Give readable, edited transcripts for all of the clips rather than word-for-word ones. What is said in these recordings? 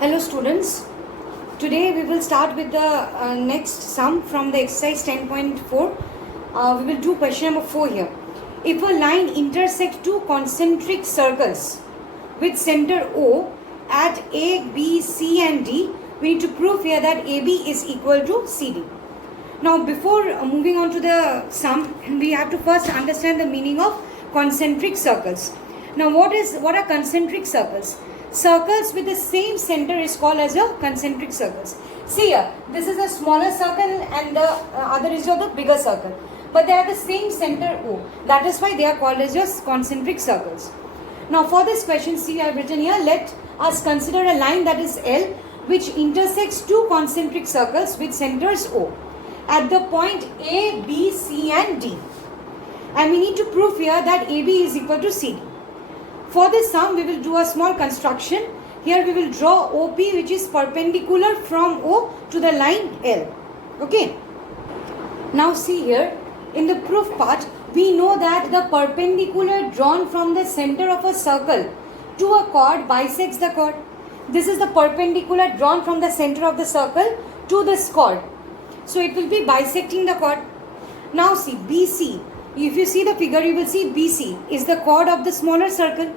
Hello students, today we will start with the next sum from the exercise 10.4. We will do question number 4 here. If a line intersects two concentric circles with center O at A, B, C and D, we need to prove here that AB is equal to CD. Now before moving on to the sum, we have to first understand the meaning of concentric circles. Now what are concentric circles? Circles with the same center is called as a concentric circles. See here, this is a smaller circle and the other is the bigger circle. But they have the same center O. That is why they are called as just concentric circles. Now for this question, see I have written here, let us consider a line that is L which intersects two concentric circles with centers O at the point A, B, C and D. And we need to prove here that AB is equal to CD. For this sum, we will do a small construction. Here we will draw OP which is perpendicular from O to the line L. Okay. Now see here, in the proof part, we know that the perpendicular drawn from the center of a circle to a chord bisects the chord. This is the perpendicular drawn from the center of the circle to this chord. So it will be bisecting the chord. Now see BC. If you see the figure, you will see BC is the chord of the smaller circle,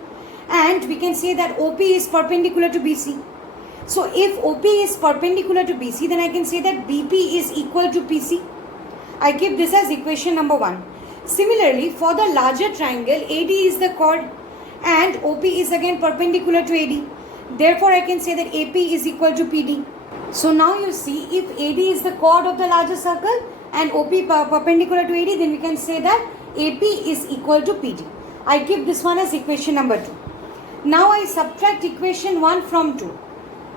and we can say that OP is perpendicular to BC. So if OP is perpendicular to BC, then I can say that BP is equal to PC. I keep this as equation number 1. Similarly, for the larger triangle, AD is the chord and OP is again perpendicular to AD. Therefore, I can say that AP is equal to PD. So now you see, if AD is the chord of the larger circle and OP perpendicular to AD, then we can say that AP is equal to PD. I keep this one as equation number 2. Now I subtract equation 1 from 2.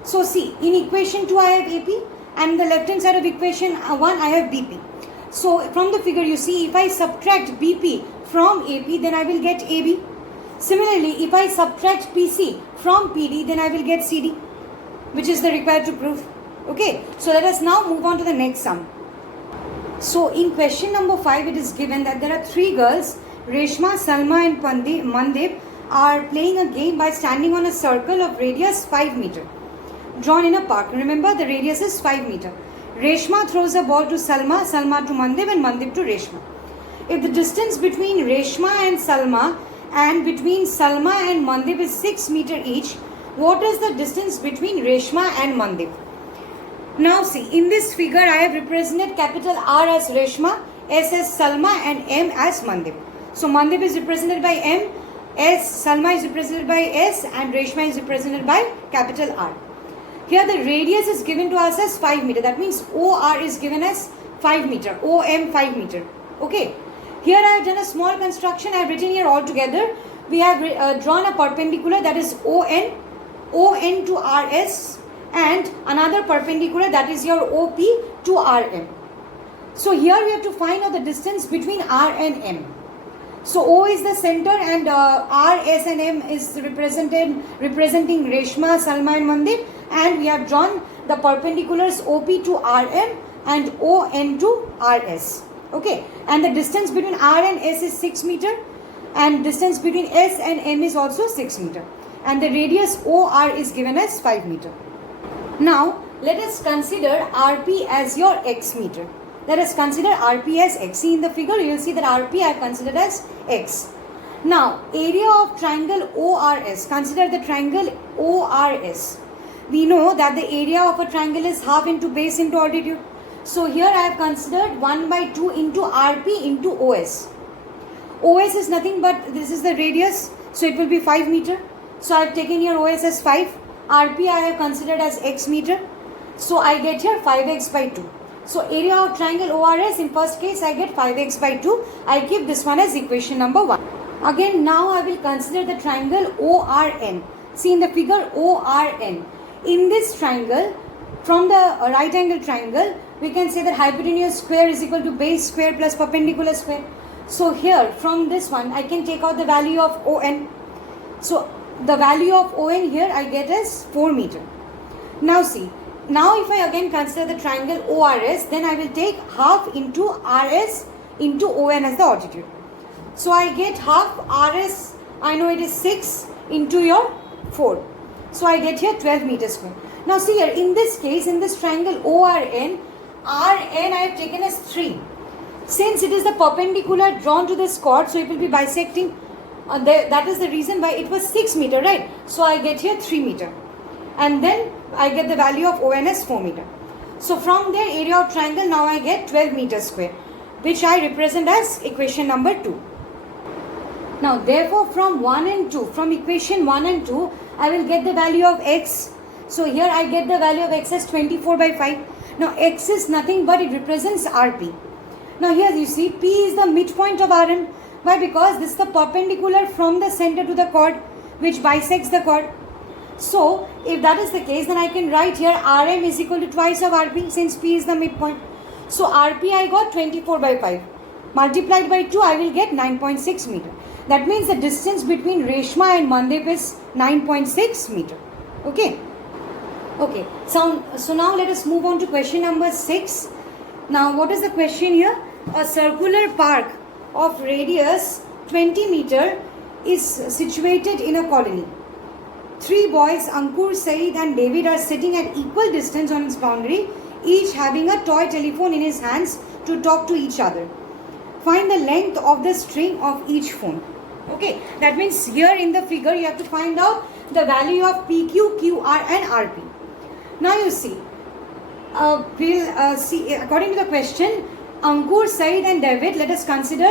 So see, in equation 2 I have AP and the left hand side of equation 1 I have BP. So from the figure you see, if I subtract BP from AP, then I will get AB. Similarly, if I subtract PC from PD, then I will get CD, which is the required to prove. Okay, so let us now move on to the next sum. So in question number 5, it is given that there are 3 girls, Reshma, Salma and Mandip, are playing a game by standing on a circle of radius 5 meter drawn in a park. Remember, the radius is 5 meter. Reshma throws a ball to Salma, Salma to Mandip and Mandip to Reshma. If the distance between Reshma and Salma and between Salma and Mandip is 6 meter each, what is the distance between Reshma and Mandip? Now see, in this figure I have represented capital R as Reshma, S as Salma and M as Mandip. So Mandip is represented by M, S, Salma is represented by S and Reshma is represented by capital R. Here the radius is given to us as 5 meter. That means OR is given as 5 meter, OM 5 meter. Okay. Here I have done a small construction. I have written here all together. We have drawn a perpendicular, that is ON to RS, and another perpendicular, that is your OP to RM. So here we have to find out the distance between R and M. So O is the center and R, S and M is representing Reshma, Salma and Mandip, and we have drawn the perpendiculars OP to RM and ON to RS. Okay, and the distance between R and S is 6 meter and distance between S and M is also 6 meter, and the radius OR is given as 5 meter. Now let us consider RP as your X meter. Let us consider RP as X. See in the figure you will see that RP I have considered as X. Now area of triangle ORS. Consider the triangle ORS. We know that the area of a triangle is half into base into altitude. So here I have considered 1 by 2 into RP into OS. OS is nothing but this is the radius. So it will be 5 meter. So I have taken here OS as 5. RP I have considered as X meter. So I get here 5x by 2. So area of triangle ORS, in first case I get 5x by 2. I keep this one as equation number 1. Again now I will consider the triangle ORN. See in the figure ORN. In this triangle, from the right angle triangle, we can say that hypotenuse square is equal to base square plus perpendicular square. So here from this one I can take out the value of ON. So the value of ON here I get as 4 meter. Now see. Now if I again consider the triangle ORS, then I will take half into RS into ON as the altitude. So I get half RS, I know it is 6 into your 4. So I get here 12 meters square. Now see here, in this case, in this triangle ORN, Rn I have taken as 3. Since it is the perpendicular drawn to this chord, so it will be bisecting. That is the reason why it was 6 meter, right? So I get here 3 meter. And then I get the value of ON as 4 meter. So from there, area of triangle, now I get 12 meters square, which I represent as equation number 2. Now therefore from 1 and 2, from equation 1 and 2, I will get the value of x. So here I get the value of x as 24 by 5. Now x is nothing but it represents Rp. Now here you see P is the midpoint of Rn. Why? Because this is the perpendicular from the center to the chord which bisects the chord. So if that is the case, then I can write here Rm is equal to twice of Rp, since P is the midpoint. So Rp I got 24 by 5. Multiplied by 2 I will get 9.6 meter. That means the distance between Reshma and Mandip is 9.6 meter. Okay. Okay. So now let us move on to question number 6. Now what is the question here? A circular park of radius 20 meter is situated in a colony. 3 boys, Ankur, Saeed and David, are sitting at equal distance on its boundary, each having a toy telephone in his hands to talk to each other. Find the length of the string of each phone. Okay, that means here in the figure you have to find out the value of PQ, QR and RP. Now you see, we'll see according to the question, Ankur, Saeed and David, let us consider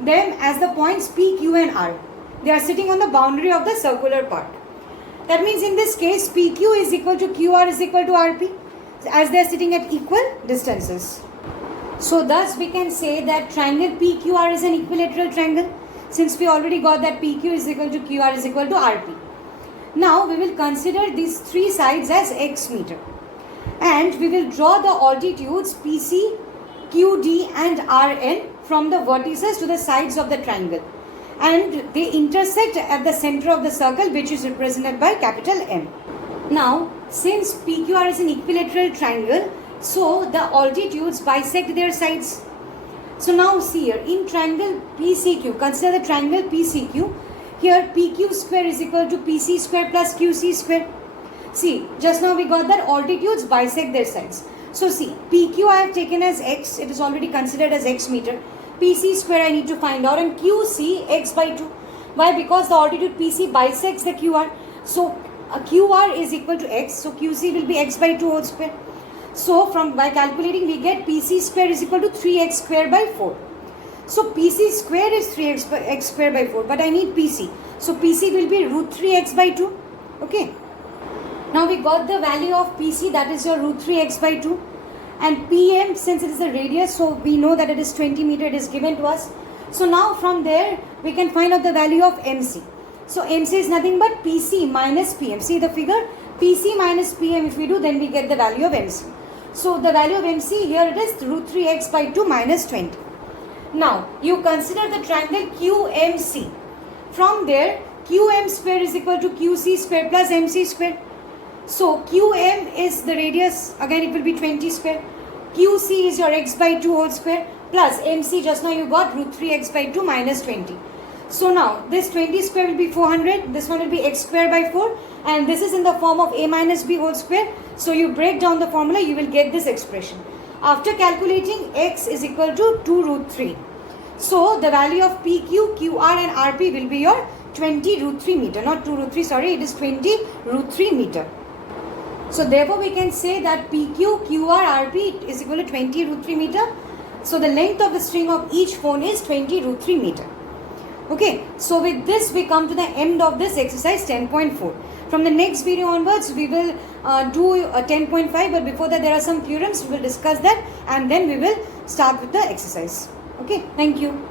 them as the points P, Q and R. They are sitting on the boundary of the circular part. That means in this case PQ is equal to QR is equal to RP, as they are sitting at equal distances. So thus we can say that triangle PQR is an equilateral triangle, since we already got that PQ is equal to QR is equal to RP. Now we will consider these 3 sides as x meter, and we will draw the altitudes PC, QD and Rn from the vertices to the sides of the triangle, and they intersect at the center of the circle, which is represented by capital M. Now since PQR is an equilateral triangle, so the altitudes bisect their sides. So now see here, in triangle PCQ, consider the triangle PCQ. Here PQ square is equal to PC square plus QC square. See, just now we got that altitudes bisect their sides. So see, PQ I have taken as x, it is already considered as x meter. PC square I need to find out, and QC x by 2. Why? Because the altitude PC bisects the QR. So QR is equal to x, so QC will be x by 2 whole square. So by calculating we get PC square is equal to 3x square by 4. So PC square is 3x square by 4, but I need PC. So PC will be root 3x by 2. Okay. Now we got the value of PC, that is your root 3x by 2. And PM, since it is the radius, so we know that it is 20 meter, it is given to us. So now from there we can find out the value of MC. So MC is nothing but PC minus PM. See the figure, PC minus PM if we do, then we get the value of MC. So the value of MC here it is root 3x by 2 minus 20. Now you consider the triangle QMC. From there QM square is equal to QC square plus MC square. So QM is the radius, again it will be 20 square. QC is your x by 2 whole square plus MC, just now you got root 3x by 2 minus 20. So now this 20 square will be 400, this one will be x square by 4, and this is in the form of a minus b whole square. So you break down the formula, you will get this expression. After calculating, x is equal to 2 root 3. So the value of PQ, QR and RP will be your 20 root 3 meter, not 2 root 3, sorry, it is 20 root 3 meter. So therefore we can say that PQ, QR, RP is equal to 20 root 3 meter. So the length of the string of each phone is 20 root 3 meter. Okay, so with this we come to the end of this exercise 10.4. From the next video onwards we will do 10.5, but before that there are some theorems, we will discuss that and then we will start with the exercise. Okay, thank you.